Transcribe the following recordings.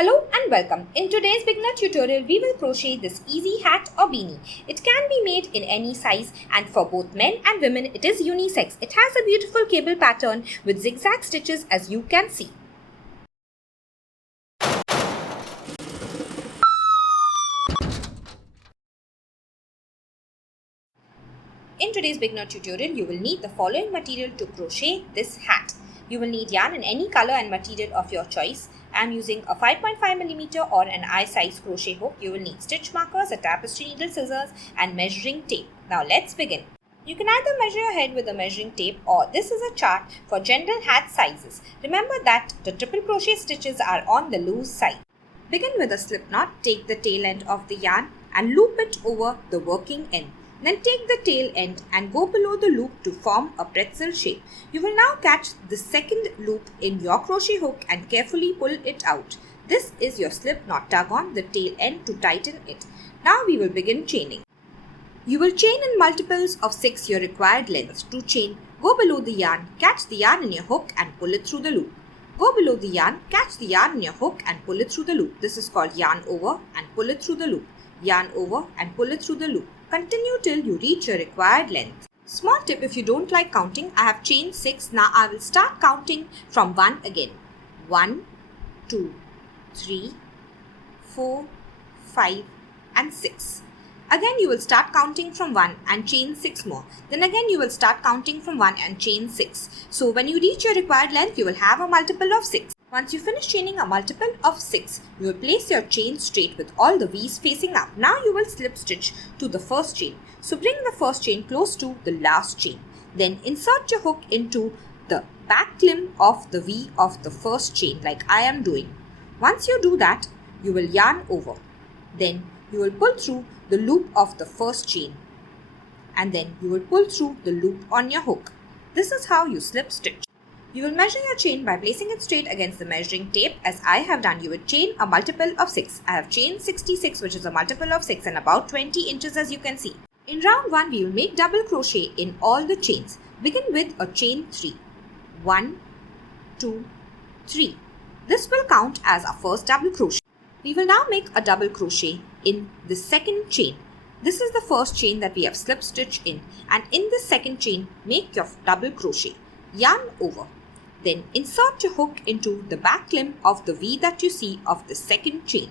Hello and welcome. In today's beginner tutorial, we will crochet this easy hat or beanie. It can be made in any size and for both men and women it is unisex. It has a beautiful cable pattern with zigzag stitches as you can see. In today's beginner tutorial, you will need the following material to crochet this hat. You will need yarn in any color and material of your choice. I am using a 5.5mm or an eye-size crochet hook. You will need stitch markers, a tapestry needle, scissors and measuring tape. Now let's begin. You can either measure your head with a measuring tape or this is a chart for general hat sizes. Remember that the triple crochet stitches are on the loose side. Begin with a slip knot, take the tail end of the yarn and loop it over the working end. Then take the tail end and go below the loop to form a pretzel shape. You will now catch the second loop in your crochet hook and carefully pull it out. This is your slip knot. Tug on the tail end to tighten it. Now we will begin chaining. You will chain in multiples of 6 your required length. To chain, go below the yarn, catch the yarn in your hook and pull it through the loop. Go below the yarn, catch the yarn in your hook and pull it through the loop. This is called yarn over and pull it through the loop. Yarn over and pull it through the loop. Continue till you reach your required length. Small tip, if you don't like counting, I have chained 6. Now I will start counting from 1 again. 1, 2, 3, 4, 5 and 6. Again you will start counting from 1 and chain 6 more. Then again you will start counting from 1 and chain 6. So when you reach your required length, you will have a multiple of 6. Once you finish chaining a multiple of 6, you will place your chain straight with all the V's facing up. Now you will slip stitch to the first chain. So bring the first chain close to the last chain. Then insert your hook into the back limb of the V of the first chain like I am doing. Once you do that, you will yarn over. Then you will pull through the loop of the first chain. And then you will pull through the loop on your hook. This is how you slip stitch. You will measure your chain by placing it straight against the measuring tape as I have done. You will chain a multiple of 6. I have chained 66, which is a multiple of 6 and about 20 inches as you can see. In round 1, we will make double crochet in all the chains. Begin with a chain 3. 1, 2, 3. This will count as our first double crochet. We will now make a double crochet in the second chain. This is the first chain that we have slip stitched in, and in the second chain, make your double crochet. Yarn over. Then insert your hook into the back limb of the V that you see of the second chain.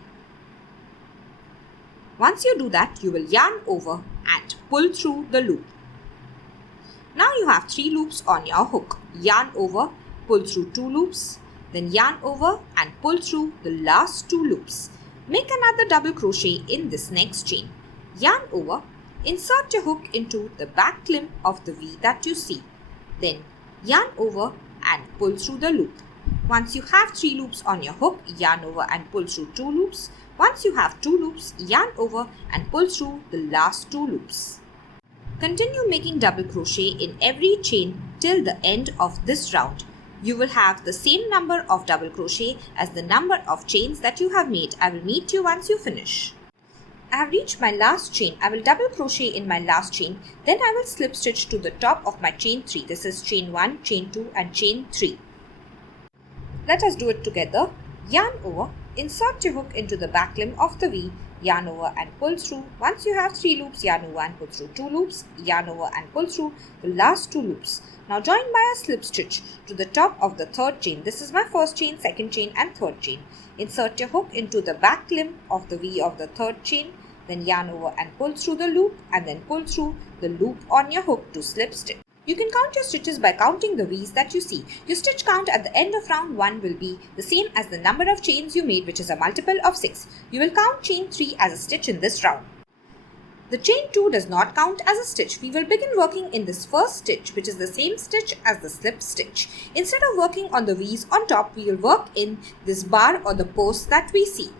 Once you do that, you will yarn over and pull through the loop. Now you have 3 loops on your hook. Yarn over, pull through 2 loops, then yarn over and pull through the last 2 loops. Make another double crochet in this next chain. Yarn over, insert your hook into the back limb of the V that you see. Then yarn over and pull through the loop. Once you have 3 loops on your hook, yarn over and pull through 2 loops. Once you have 2 loops, yarn over and pull through the last 2 loops. Continue making double crochet in every chain till the end of this round. You will have the same number of double crochet as the number of chains that you have made. I will meet you once you finish. I have reached my last chain. I will double crochet in my last chain. Then I will slip stitch to the top of my chain 3. This is chain 1, chain 2 and chain 3. Let us do it together. Yarn over, insert your hook into the back limb of the V, yarn over and pull through. Once you have 3 loops, yarn over and pull through 2 loops, yarn over and pull through the last 2 loops. Now join by a slip stitch to the top of the third chain. This is my first chain, second chain and third chain. Insert your hook into the back limb of the V of the third chain, then yarn over and pull through the loop and then pull through the loop on your hook to slip stitch. You can count your stitches by counting the V's that you see. Your stitch count at the end of round 1 will be the same as the number of chains you made, which is a multiple of 6. You will count chain 3 as a stitch in this round. The chain 2 does not count as a stitch. We will begin working in this first stitch, which is the same stitch as the slip stitch. Instead of working on the V's on top, we will work in this bar or the post that we see.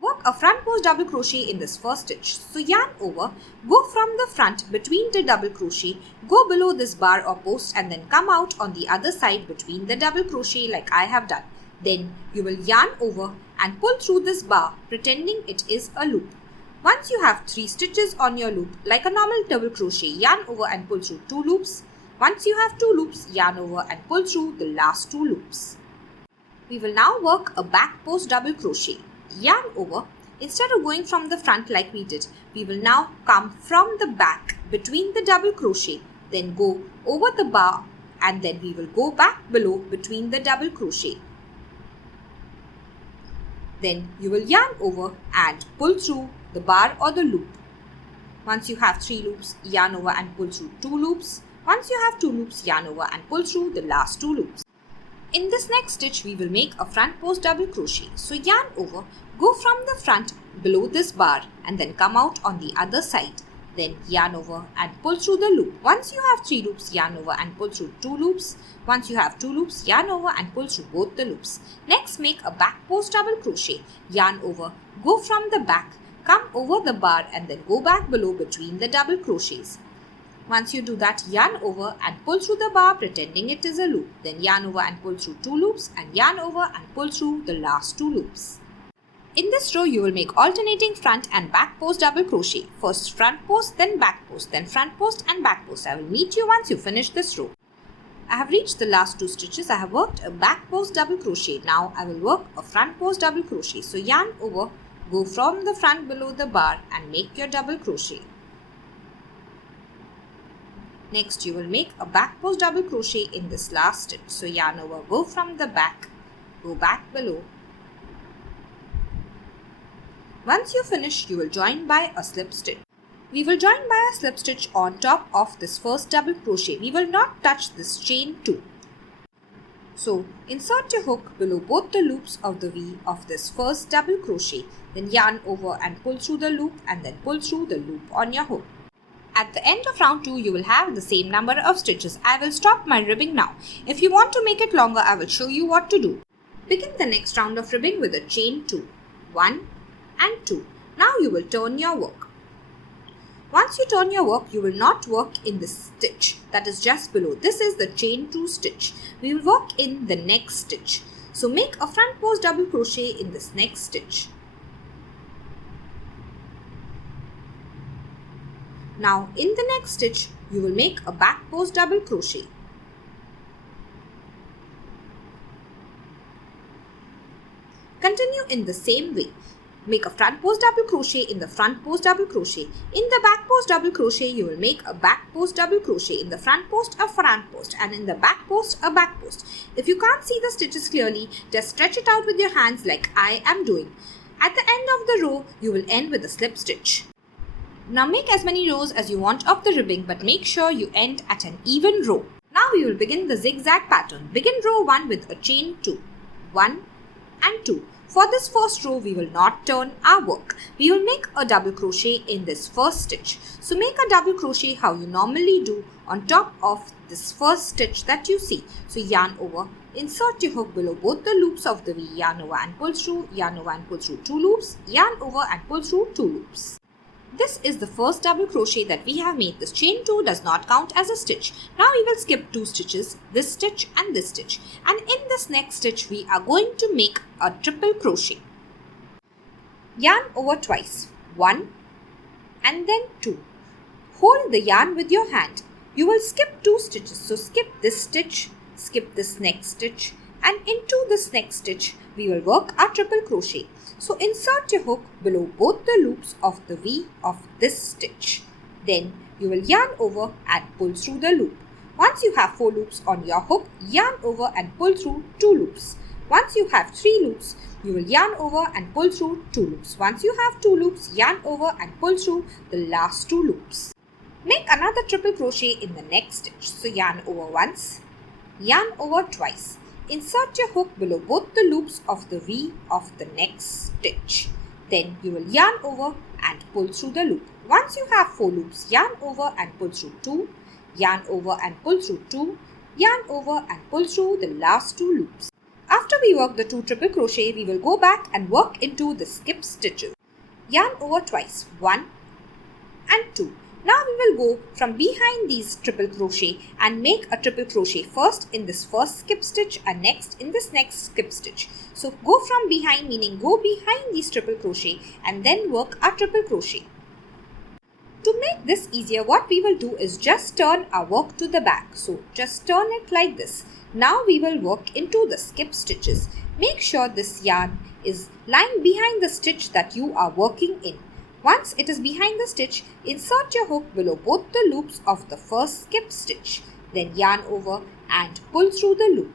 Work a front post double crochet in this first stitch. So yarn over, go from the front between the double crochet, go below this bar or post and then come out on the other side between the double crochet like I have done. Then you will yarn over and pull through this bar pretending it is a loop. Once you have 3 stitches on your loop like a normal double crochet, yarn over and pull through 2 loops. Once you have 2 loops, yarn over and pull through the last 2 loops. We will now work a back post double crochet. Yarn over. Instead of going from the front like we did, we will now come from the back between the double crochet, then go over the bar, and then we will go back below between the double crochet. Then you will yarn over and pull through the bar or the loop. Once you have 3 loops, yarn over and pull through 2 loops. Once you have 2 loops, yarn over and pull through the last 2 loops. In this next stitch, we will make a front post double crochet. So yarn over, go from the front below this bar and then come out on the other side. Then yarn over and pull through the loop. Once you have 3 loops, yarn over and pull through 2 loops. Once you have 2 loops, yarn over and pull through both the loops. Next, make a back post double crochet. Yarn over, go from the back, come over the bar and then go back below between the double crochets. Once you do that, yarn over and pull through the bar pretending it is a loop. Then yarn over and pull through 2 loops and yarn over and pull through the last 2 loops. In this row, you will make alternating front and back post double crochet. First front post, then back post, then front post and back post. I will meet you once you finish this row. I have reached the last 2 stitches. I have worked a back post double crochet. Now I will work a front post double crochet. So yarn over, go from the front below the bar and make your double crochet. Next, you will make a back post double crochet in this last stitch. So yarn over, go from the back, go back below. Once you finish, you will join by a slip stitch. We will join by a slip stitch on top of this first double crochet. We will not touch this chain 2. So insert your hook below both the loops of the V of this first double crochet. Then yarn over and pull through the loop and then pull through the loop on your hook. At the end of round 2, you will have the same number of stitches. I will stop my ribbing now. If you want to make it longer, I will show you what to do. Begin the next round of ribbing with a chain 2. 1 and 2. Now you will turn your work. Once you turn your work, you will not work in this stitch that is just below. This is the chain 2 stitch. We will work in the next stitch. So make a front post double crochet in this next stitch. Now in the next stitch, you will make a back post double crochet. Continue in the same way. Make a front post double crochet in the front post double crochet. In the back post double crochet, you will make a back post double crochet. In the front post, a front post, and in the back post, a back post. If you can't see the stitches clearly, just stretch it out with your hands like I am doing. At the end of the row, you will end with a slip stitch. Now make as many rows as you want of the ribbing, but make sure you end at an even row. Now we will begin the zigzag pattern. Begin row 1 with a chain 2. 1 and 2. For this first row, we will not turn our work. We will make a double crochet in this first stitch. So make a double crochet how you normally do on top of this first stitch that you see. So yarn over, insert your hook below both the loops of the V, yarn over and pull through, yarn over and pull through 2 loops, yarn over and pull through 2 loops. This is the first double crochet that we have made. This chain 2 does not count as a stitch. Now we will skip 2 stitches, this stitch and this stitch. And in this next stitch, we are going to make a triple crochet. Yarn over twice, 1 and then 2. Hold the yarn with your hand. You will skip 2 stitches. So skip this stitch, skip this next stitch, and into this next stitch, we will work our triple crochet. So insert your hook below both the loops of the V of this stitch. Then you will yarn over and pull through the loop. Once you have 4 loops on your hook, yarn over and pull through 2 loops. Once you have 3 loops, you will yarn over and pull through 2 loops. Once you have 2 loops, yarn over and pull through the last 2 loops. Make another triple crochet in the next stitch. So yarn over once, yarn over twice. Insert your hook below both the loops of the V of the next stitch. Then you will yarn over and pull through the loop. Once you have 4 loops, yarn over and pull through 2, yarn over and pull through 2, yarn over and pull through the last 2 loops. After we work the 2 triple crochet, we will go back and work into the skip stitches. Yarn over twice, 1 and 2. Now we will go from behind these triple crochet and make a triple crochet first in this first skip stitch and next in this next skip stitch. So go from behind, meaning go behind these triple crochet and then work a triple crochet. To make this easier, what we will do is just turn our work to the back. So just turn it like this. Now we will work into the skip stitches. Make sure this yarn is lying behind the stitch that you are working in. Once it is behind the stitch, insert your hook below both the loops of the first skip stitch. Then yarn over and pull through the loop.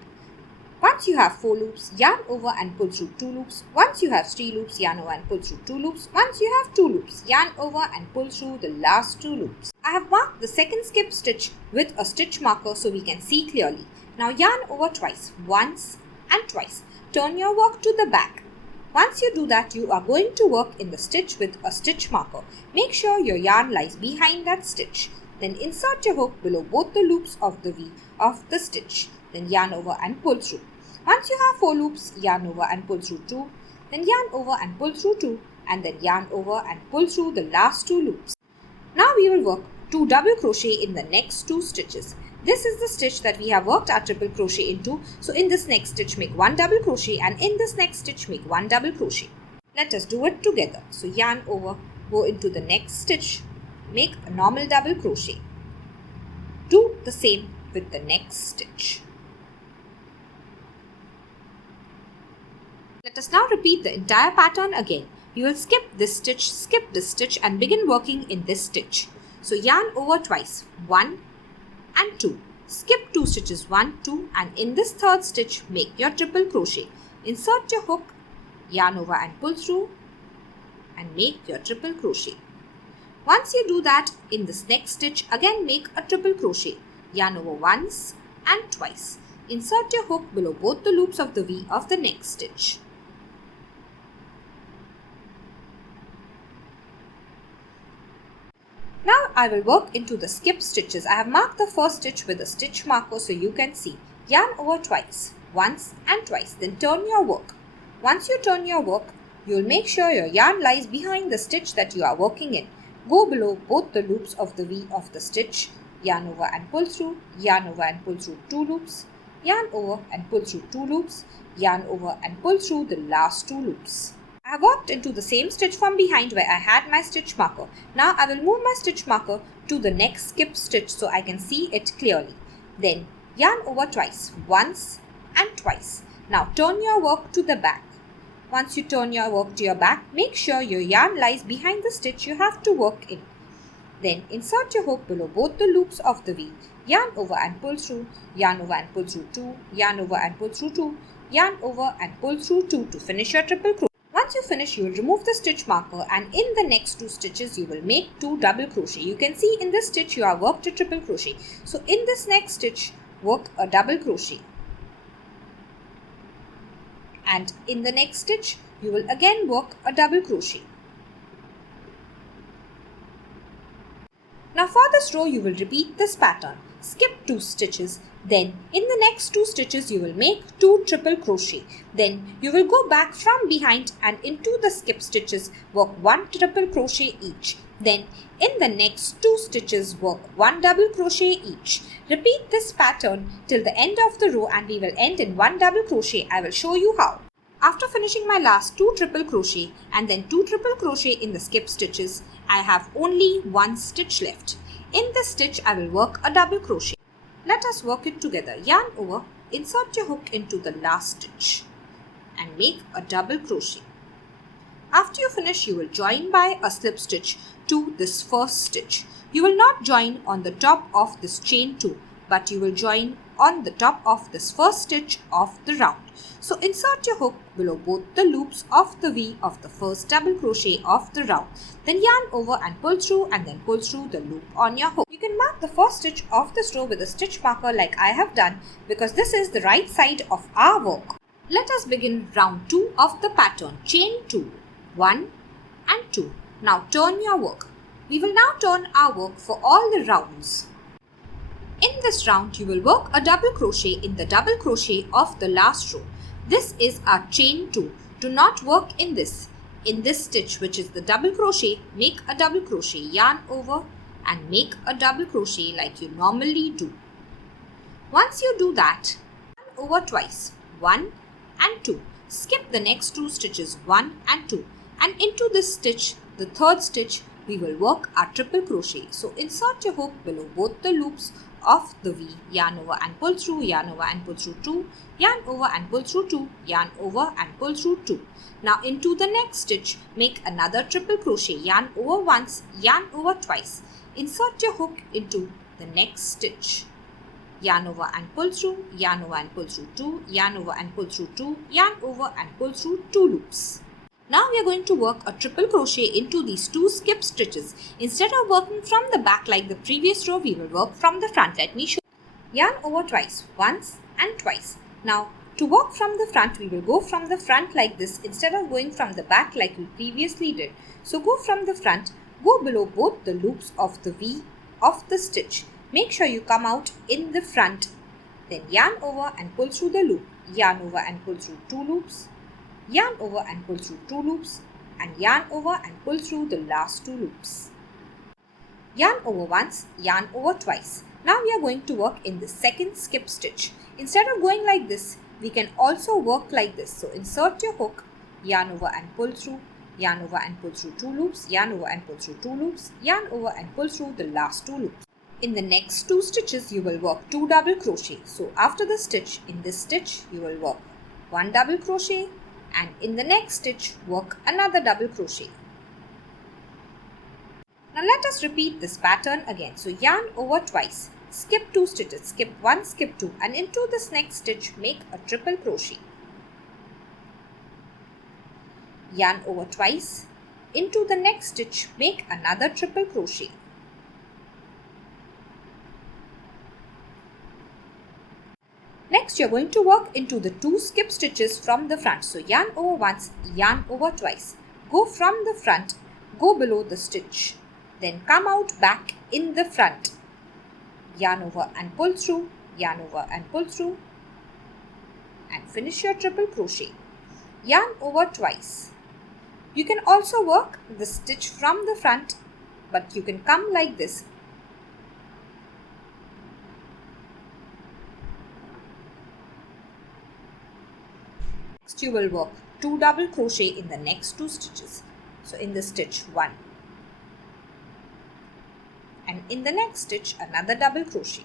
Once you have 4 loops, yarn over and pull through 2 loops. Once you have 3 loops, yarn over and pull through 2 loops. Once you have 2 loops, yarn over and pull through the last 2 loops. I have marked the second skip stitch with a stitch marker so we can see clearly. Now yarn over twice, once and twice. Turn your work to the back. Once you do that, you are going to work in the stitch with a stitch marker. Make sure your yarn lies behind that stitch. Then insert your hook below both the loops of the V of the stitch. Then yarn over and pull through. Once you have 4 loops, yarn over and pull through 2, then yarn over and pull through 2, and then yarn over and pull through the last 2 loops. Now we will work 2 double crochet in the next 2 stitches. This is the stitch that we have worked our triple crochet into. So in this next stitch make 1 double crochet, and in this next stitch make 1 double crochet. Let us do it together. So yarn over, go into the next stitch, make a normal double crochet. Do the same with the next stitch. Let us now repeat the entire pattern again. You will skip this stitch and begin working in this stitch. So yarn over twice, 1 and 2. Skip 2 stitches, 1, 2, and in this third stitch make your triple crochet. Insert your hook, yarn over and pull through and make your triple crochet. Once you do that, in this next stitch again make a triple crochet. Yarn over once and twice. Insert your hook below both the loops of the V of the next stitch. Now I will work into the skip stitches. I have marked the first stitch with a stitch marker so you can see. Yarn over twice, once and twice. Then turn your work. Once you turn your work, you will make sure your yarn lies behind the stitch that you are working in. Go below both the loops of the V of the stitch. Yarn over and pull through, yarn over and pull through 2 loops, yarn over and pull through 2 loops, yarn over and pull through the last 2 loops. I have worked into the same stitch from behind where I had my stitch marker. Now I will move my stitch marker to the next skip stitch so I can see it clearly. Then yarn over twice, once and twice. Now turn your work to the back. Once you turn your work to your back, make sure your yarn lies behind the stitch you have to work in. Then insert your hook below both the loops of the V. Yarn over and pull through, yarn over and pull through 2, yarn over and pull through 2, yarn over and pull through 2 to finish your triple crochet. Once you finish, you will remove the stitch marker, and in the next 2 stitches you will make 2 double crochet. You can see in this stitch you have worked a triple crochet. So in this next stitch, work a double crochet. And in the next stitch, you will again work a double crochet. Now for this row, you will repeat this pattern. Skip 2 stitches. Then in the next 2 stitches you will make 2 triple crochet. Then you will go back from behind and into the skip stitches, work 1 triple crochet each. Then in the next 2 stitches work 1 double crochet each. Repeat this pattern till the end of the row and we will end in 1 double crochet. I will show you how. After finishing my last 2 triple crochet and then 2 triple crochet in the skip stitches, I have only 1 stitch left. In this stitch I will work a double crochet. Let us work it together. Yarn over, insert your hook into the last stitch and make a double crochet. After you finish, you will join by a slip stitch to this first stitch. You will not join on the top of this chain 2, but you will join on the top of this first stitch of the round. So insert your hook below both the loops of the V of the first double crochet of the round. Then yarn over and pull through and then pull through the loop on your hook. You can mark the first stitch of this row with a stitch marker like I have done because this is the right side of our work. Let us begin round 2 of the pattern. Chain 2, 1 and 2. Now turn your work. We will now turn our work for all the rounds. In this round, you will work a double crochet in the double crochet of the last row. This is our chain 2. Do not work in this. In this stitch, which is the double crochet, make a double crochet, yarn over and make a double crochet like you normally do. Once you do that, yarn over twice, 1 and 2. Skip the next 2 stitches, 1 and 2, and into this stitch, the third stitch, we will work our triple crochet. So insert your hook below both the loops of the V, yarn over and pull through, yarn over and pull through 2, yarn over and pull through 2, yarn over and pull through 2. Now into the next stitch, make another triple crochet, yarn over once, yarn over twice. Insert your hook into the next stitch. Yarn over and pull through, yarn over and pull through 2, yarn over and pull through 2, yarn over and pull through 2 loops. Now we are going to work a triple crochet into these 2 skip stitches. Instead of working from the back like the previous row, we will work from the front. Let me show you. Yarn over twice, once and twice. Now to work from the front, we will go from the front like this instead of going from the back like we previously did. So go from the front, go below both the loops of the V of the stitch. Make sure you come out in the front. Then yarn over and pull through the loop. Yarn over and pull through 2 loops. Yarn over and pull through 2 loops. And yarn over and pull through the last 2 loops. Yarn over once, yarn over twice. Now we are going to work in the second skip stitch. Instead of going like this, we can also work like this. So insert your hook, yarn over and pull through, yarn over and pull through 2 loops, yarn over and pull through 2 loops, yarn over and pull through the last 2 loops. In the next 2 stitches, you will work 2 double crochet. So after the stitch, in this stitch, you will work 1 double crochet, and in the next stitch, work another double crochet. Now let us repeat this pattern again. So yarn over twice, skip 2 stitches, skip 1, skip 2, and into this next stitch, make a triple crochet. Yarn over twice, into the next stitch, make another triple crochet. Next, you are going to work into the 2 skip stitches from the front. So yarn over once, yarn over twice. Go from the front, go below the stitch. Then come out back in the front. Yarn over and pull through, yarn over and pull through. And finish your triple crochet. Yarn over twice. You can also work the stitch from the front, but you can come like this. Next, you will work 2 double crochet in the next 2 stitches. So in the stitch 1, and in the next stitch another double crochet.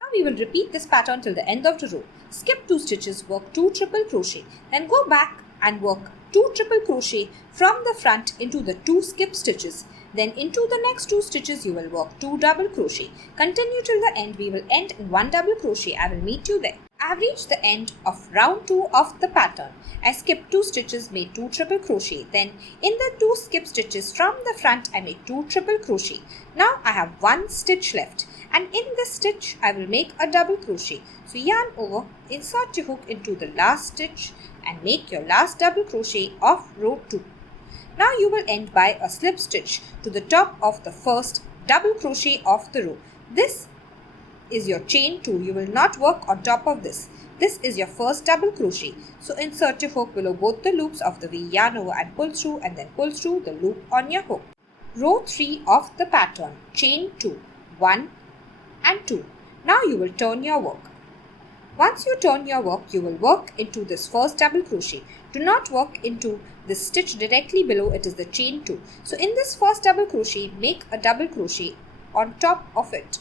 Now we will repeat this pattern till the end of the row. Skip 2 stitches, work 2 triple crochet, then go back and work 2 triple crochet from the front into the 2 skip stitches. Then into the next 2 stitches you will work 2 double crochet. Continue till the end. We will end in 1 double crochet. I will meet you there. I have reached the end of round 2 of the pattern. I skipped 2 stitches, made 2 triple crochet. Then in the 2 skip stitches from the front I made 2 triple crochet. Now I have 1 stitch left, and in this stitch I will make a double crochet. So yarn over, insert your hook into the last stitch and make your last double crochet of row 2. Now you will end by a slip stitch to the top of the first double crochet of the row. This is your chain 2. You will not work on top of this. This is your first double crochet. So insert your hook below both the loops of the V, yarn over and pull through, and then pull through the loop on your hook. Row 3 of the pattern, chain 2, 1 and 2. Now you will turn your work. Once you turn your work, you will work into this first double crochet. Do not work into this stitch directly below, it is the chain 2. So in this first double crochet, make a double crochet on top of it.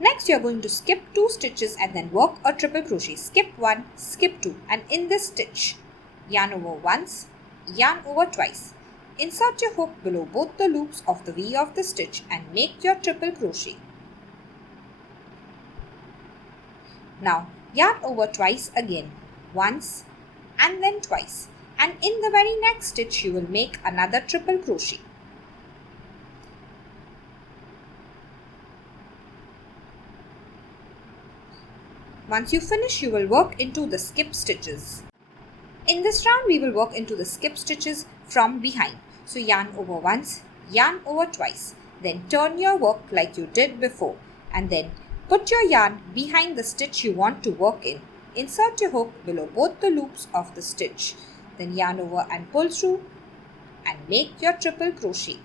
Next, you are going to skip 2 stitches and then work a triple crochet. Skip 1, skip 2, and in this stitch, yarn over once, yarn over twice. Insert your hook below both the loops of the V of the stitch and make your triple crochet. Now, yarn over twice again, once and then twice, and in the very next stitch you will make another triple crochet. Once you finish, you will work into the skip stitches. In this round, we will work into the skip stitches from behind. So yarn over once, yarn over twice, then turn your work like you did before, and then put your yarn behind the stitch you want to work in. Insert your hook below both the loops of the stitch, then yarn over and pull through and make your triple crochet.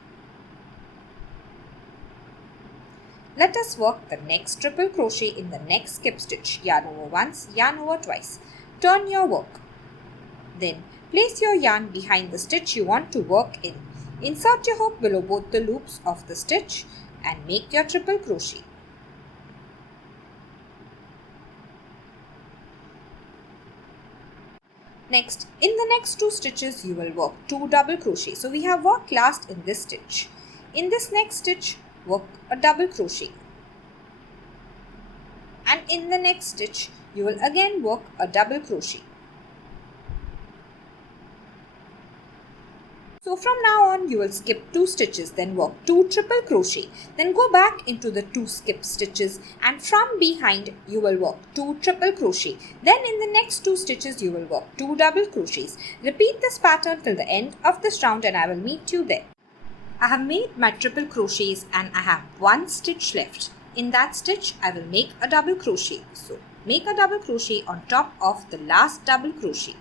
Let us work the next triple crochet in the next skip stitch. Yarn over once, yarn over twice. Turn your work. Then place your yarn behind the stitch you want to work in. Insert your hook below both the loops of the stitch and make your triple crochet. Next, in the next 2 stitches you will work 2 double crochet. So we have worked last in this stitch. In this next stitch, work a double crochet. And in the next stitch, you will again work a double crochet. So from now on, you will skip 2 stitches, then work 2 triple crochet. Then go back into the 2 skip stitches and from behind, you will work 2 triple crochet. Then in the next 2 stitches, you will work 2 double crochets. Repeat this pattern till the end of this round and I will meet you there. I have made my triple crochets and I have 1 stitch left. In that stitch, I will make a double crochet. So make a double crochet on top of the last double crochet.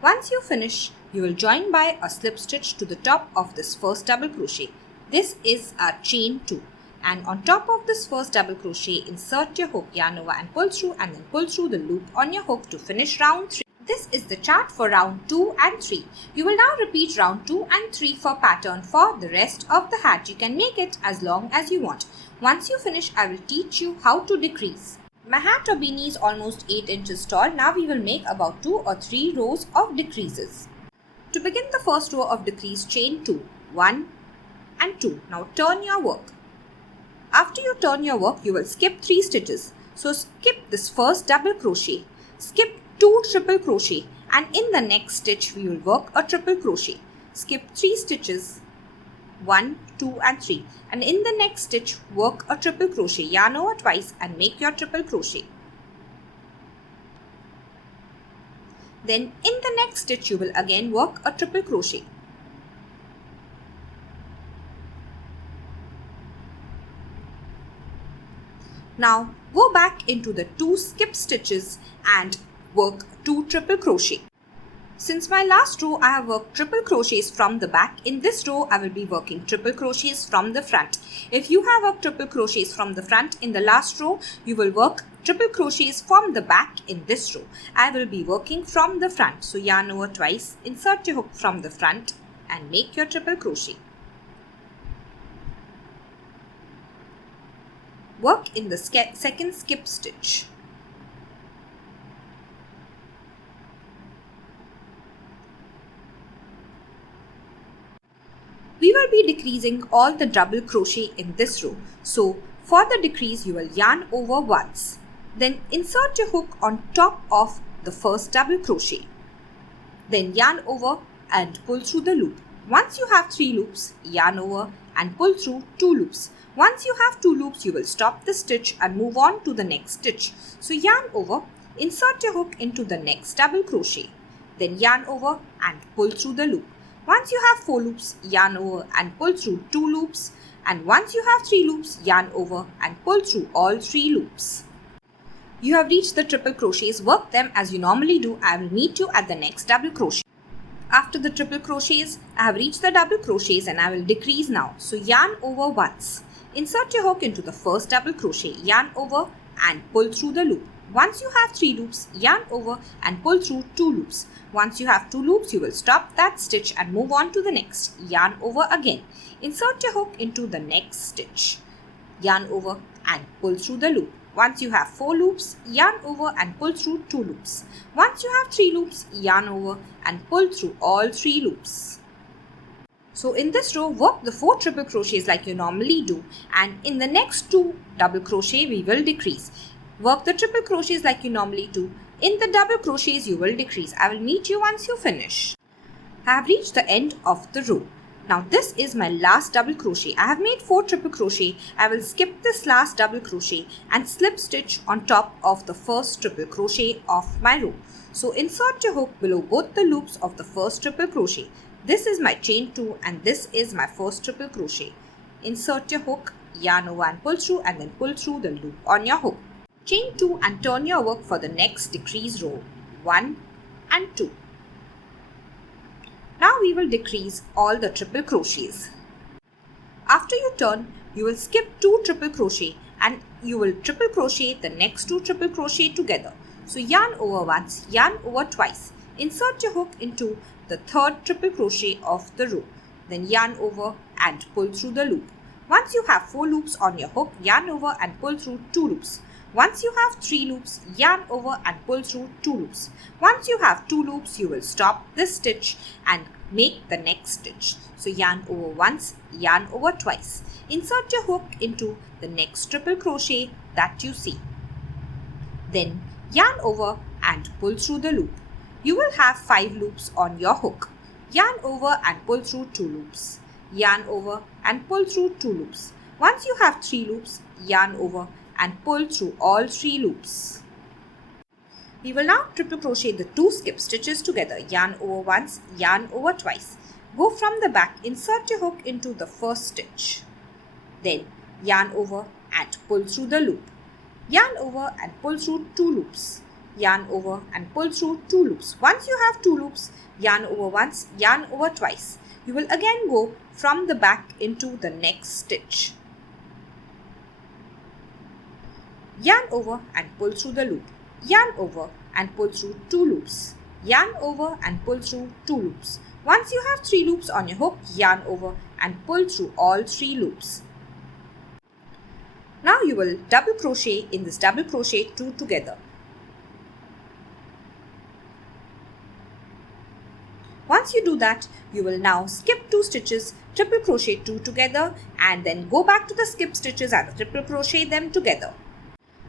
Once you finish, you will join by a slip stitch to the top of this first double crochet. This is our chain 2. And on top of this first double crochet, insert your hook, yarn over and pull through and then pull through the loop on your hook to finish round 3. This is the chart for round 2 and 3. You will now repeat round 2 and 3 for pattern for the rest of the hat. You can make it as long as you want. Once you finish, I will teach you how to decrease. My hat or beanie is almost 8 inches tall. Now we will make about 2 or 3 rows of decreases. To begin the first row of decrease, chain 2, 1 and 2. Now turn your work. After you turn your work, you will skip 3 stitches. So skip this first double crochet, skip 2 triple crochet and in the next stitch we will work a triple crochet. Skip 3 stitches, 1, 2 and 3 and in the next stitch work a triple crochet, yarn over twice and make your triple crochet. Then in the next stitch you will again work a triple crochet. Now go back into the 2 skip stitches and work 2 triple crochet. Since my last row I have worked triple crochets from the back, in this row I will be working triple crochets from the front. If you have worked triple crochets from the front in the last row, you will work triple crochets from the back in this row. I will be working from the front. So yarn over twice, insert your hook from the front and make your triple crochet. Work in the second skip stitch. We will be decreasing all the double crochet in this row. So for the decrease, you will yarn over once. Then insert your hook on top of the first double crochet. Then yarn over and pull through the loop. Once you have 3 loops, yarn over and pull through 2 loops. Once you have 2 loops, you will stop the stitch and move on to the next stitch. So yarn over, insert your hook into the next double crochet. Then yarn over and pull through the loop. Once you have 4 loops, yarn over and pull through 2 loops. And once you have 3 loops, yarn over and pull through all 3 loops. You have reached the triple crochets. Work them as you normally do. I will meet you at the next double crochet. After the triple crochets, I have reached the double crochets and I will decrease now. So yarn over once. Insert your hook into the first double crochet, yarn over and pull through the loop. Once you have 3 loops, yarn over and pull through 2 loops. Once you have 2 loops, you will stop that stitch and move on to the next. Yarn over again. Insert your hook into the next stitch. Yarn over and pull through the loop. Once you have 4 loops, yarn over and pull through 2 loops. Once you have 3 loops, yarn over and pull through all 3 loops. So in this row, work the 4 triple crochets like you normally do, and in the next 2 double crochet we will decrease. Work the triple crochets like you normally do. In the double crochets you will decrease. I will meet you once you finish. I have reached the end of the row. Now this is my last double crochet. I have made 4 triple crochet. I will skip this last double crochet and slip stitch on top of the first triple crochet of my row. So insert your hook below both the loops of the first triple crochet. This is my chain 2 and this is my first triple crochet. Insert your hook, yarn over and pull through and then pull through the loop on your hook. Chain 2 and turn your work for the next decrease row, 1 and 2. Now we will decrease all the triple crochets. After you turn, you will skip 2 triple crochet and you will triple crochet the next 2 triple crochet together. So yarn over once, yarn over twice. insert your hook into the third triple crochet of the row. Then yarn over and pull through the loop. Once you have 4 loops on your hook, yarn over and pull through 2 loops. Once you have 3 loops, yarn over and pull through 2 loops. Once you have 2 loops, you will stop this stitch and make the next stitch. So yarn over once, yarn over twice. Insert your hook into the next triple crochet that you see. Then yarn over and pull through the loop. You will have 5 loops on your hook. Yarn over and pull through 2 loops. Yarn over and pull through 2 loops. Once you have 3 loops, yarn over and pull through all 3 loops. We will now triple crochet the 2 skip stitches together. Yarn over once, yarn over twice. Go from the back, insert your hook into the first stitch. Then yarn over and pull through the loop. Yarn over and pull through 2 loops. Yarn over and pull through 2 loops. Once you have 2 loops, yarn over once, yarn over twice. You will again go from the back into the next stitch. Yarn over and pull through the loop. Yarn over and pull through 2 loops. Yarn over and pull through 2 loops. Once you have 3 loops on your hook, yarn over and pull through all 3 loops. Now you will double crochet in this double crochet 2 together. Once you do that, you will now skip 2 stitches, triple crochet 2 together, and then go back to the skip stitches and triple crochet them together.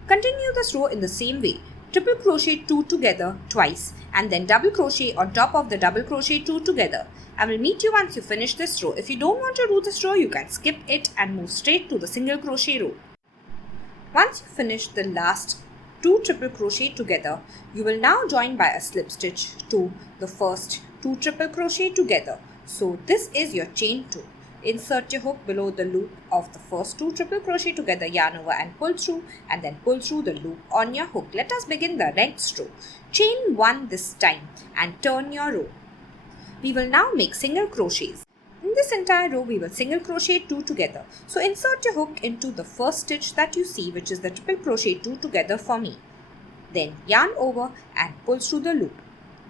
Continue this row in the same way. Triple crochet 2 together twice and then double crochet on top of the double crochet 2 together. I will meet you once you finish this row. If you don't want to do this row, you can skip it and move straight to the single crochet row. Once you finish the last 2 triple crochet together, you will now join by a slip stitch to the first 2 triple crochet together. So this is your chain 2. Insert your hook below the loop of the first 2 triple crochet together, yarn over and pull through, and then pull through the loop on your hook. Let us begin the next row. Chain 1 this time and turn your row. We will now make single crochets. In this entire row, we will single crochet 2 together. So insert your hook into the first stitch that you see, which is the triple crochet 2 together for me. Then yarn over and pull through the loop.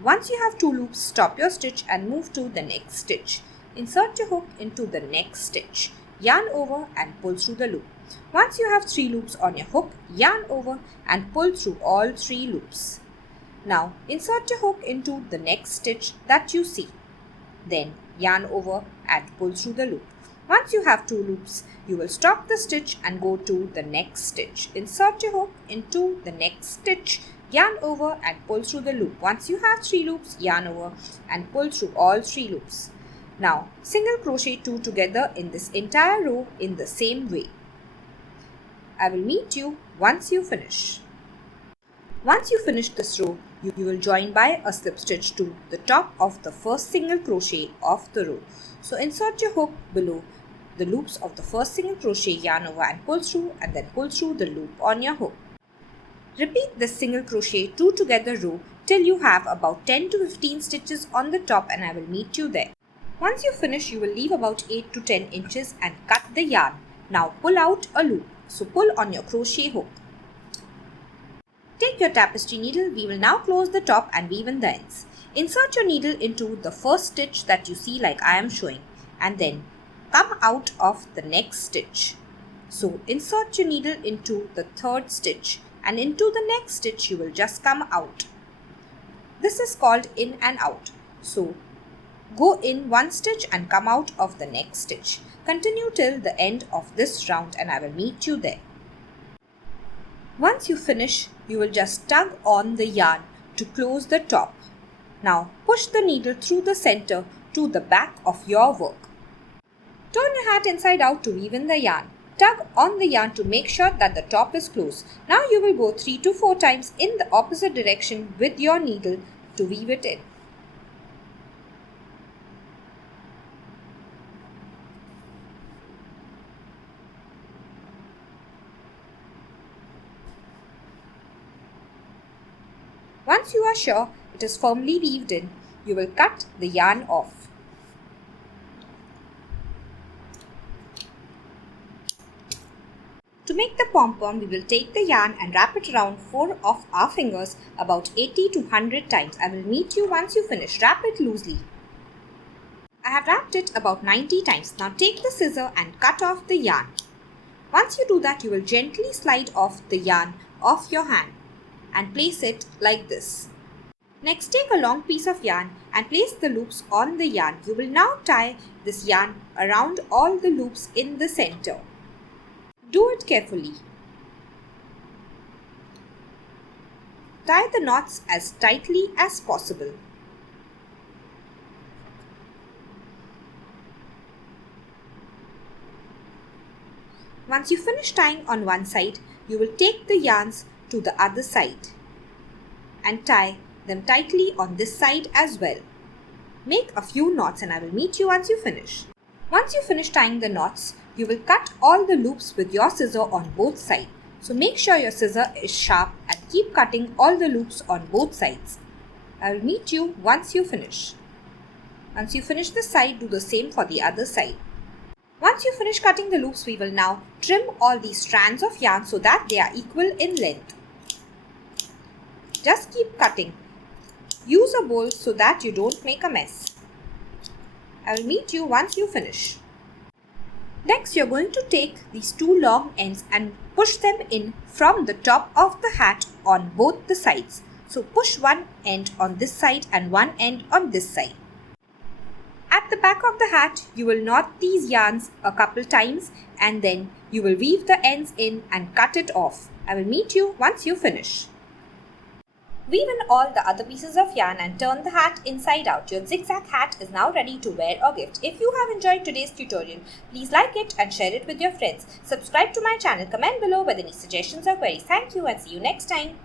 Once you have 2 loops, stop your stitch and move to the next stitch. Insert your hook into the next stitch. Yarn over and pull through the loop. Once you have 3 loops on your hook, yarn over and pull through all 3 loops. Now insert your hook into the next stitch that you see. Then yarn over and pull through the loop. Once you have 2 loops, you will stop the stitch and go to the next stitch. Insert your hook into the next stitch. Yarn over and pull through the loop. Once you have 3 loops, yarn over and pull through all 3 loops. Now single crochet 2 together in this entire row in the same way. I will meet you once you finish. Once you finish this row, you will join by a slip stitch to the top of the first single crochet of the row. So insert your hook below the loops of the first single crochet, yarn over and pull through, and then pull through the loop on your hook. Repeat this single crochet 2 together row till you have about 10 to 15 stitches on the top, and I will meet you there. Once you finish, you will leave about 8 to 10 inches and cut the yarn. Now pull out a loop. So pull on your crochet hook. Take your tapestry needle. We will now close the top and weave in the ends. Insert your needle into the first stitch that you see like I am showing, and then come out of the next stitch. So insert your needle into the third stitch, and into the next stitch you will just come out. This is called in and out. So go in one stitch and come out of the next stitch. Continue till the end of this round and I will meet you there. Once you finish, you will just tug on the yarn to close the top. Now push the needle through the center to the back of your work. Turn your hat inside out to weave in the yarn. Tug on the yarn to make sure that the top is closed. Now you will go 3 to 4 times in the opposite direction with your needle to weave it in. Once you are sure it is firmly weaved in, you will cut the yarn off. To make the pom-pom, we will take the yarn and wrap it around 4 of our fingers about 80 to 100 times. I will meet you once you finish. Wrap it loosely. I have wrapped it about 90 times. Now take the scissor and cut off the yarn. Once you do that, you will gently slide off the yarn off your hand and place it like this. Next, take a long piece of yarn and place the loops on the yarn. You will now tie this yarn around all the loops in the center. Do it carefully. Tie the knots as tightly as possible. Once you finish tying on one side, you will take the yarns to the other side and tie them tightly on this side as well. Make a few knots and I will meet you once you finish. Once you finish tying the knots, you will cut all the loops with your scissor on both sides. So make sure your scissor is sharp and keep cutting all the loops on both sides. I will meet you once you finish. Once you finish this side, do the same for the other side. Once you finish cutting the loops, we will now trim all these strands of yarn so that they are equal in length. Just keep cutting. Use a bowl so that you don't make a mess. I will meet you once you finish. Next, you are going to take these two long ends and push them in from the top of the hat on both the sides. So push one end on this side and one end on this side. At the back of the hat, you will knot these yarns a couple times and then you will weave the ends in and cut it off. I will meet you once you finish. Weave in all the other pieces of yarn and turn the hat inside out. Your zigzag hat is now ready to wear or gift. If you have enjoyed today's tutorial, please like it and share it with your friends. Subscribe to my channel, comment below with any suggestions or queries. Thank you and see you next time.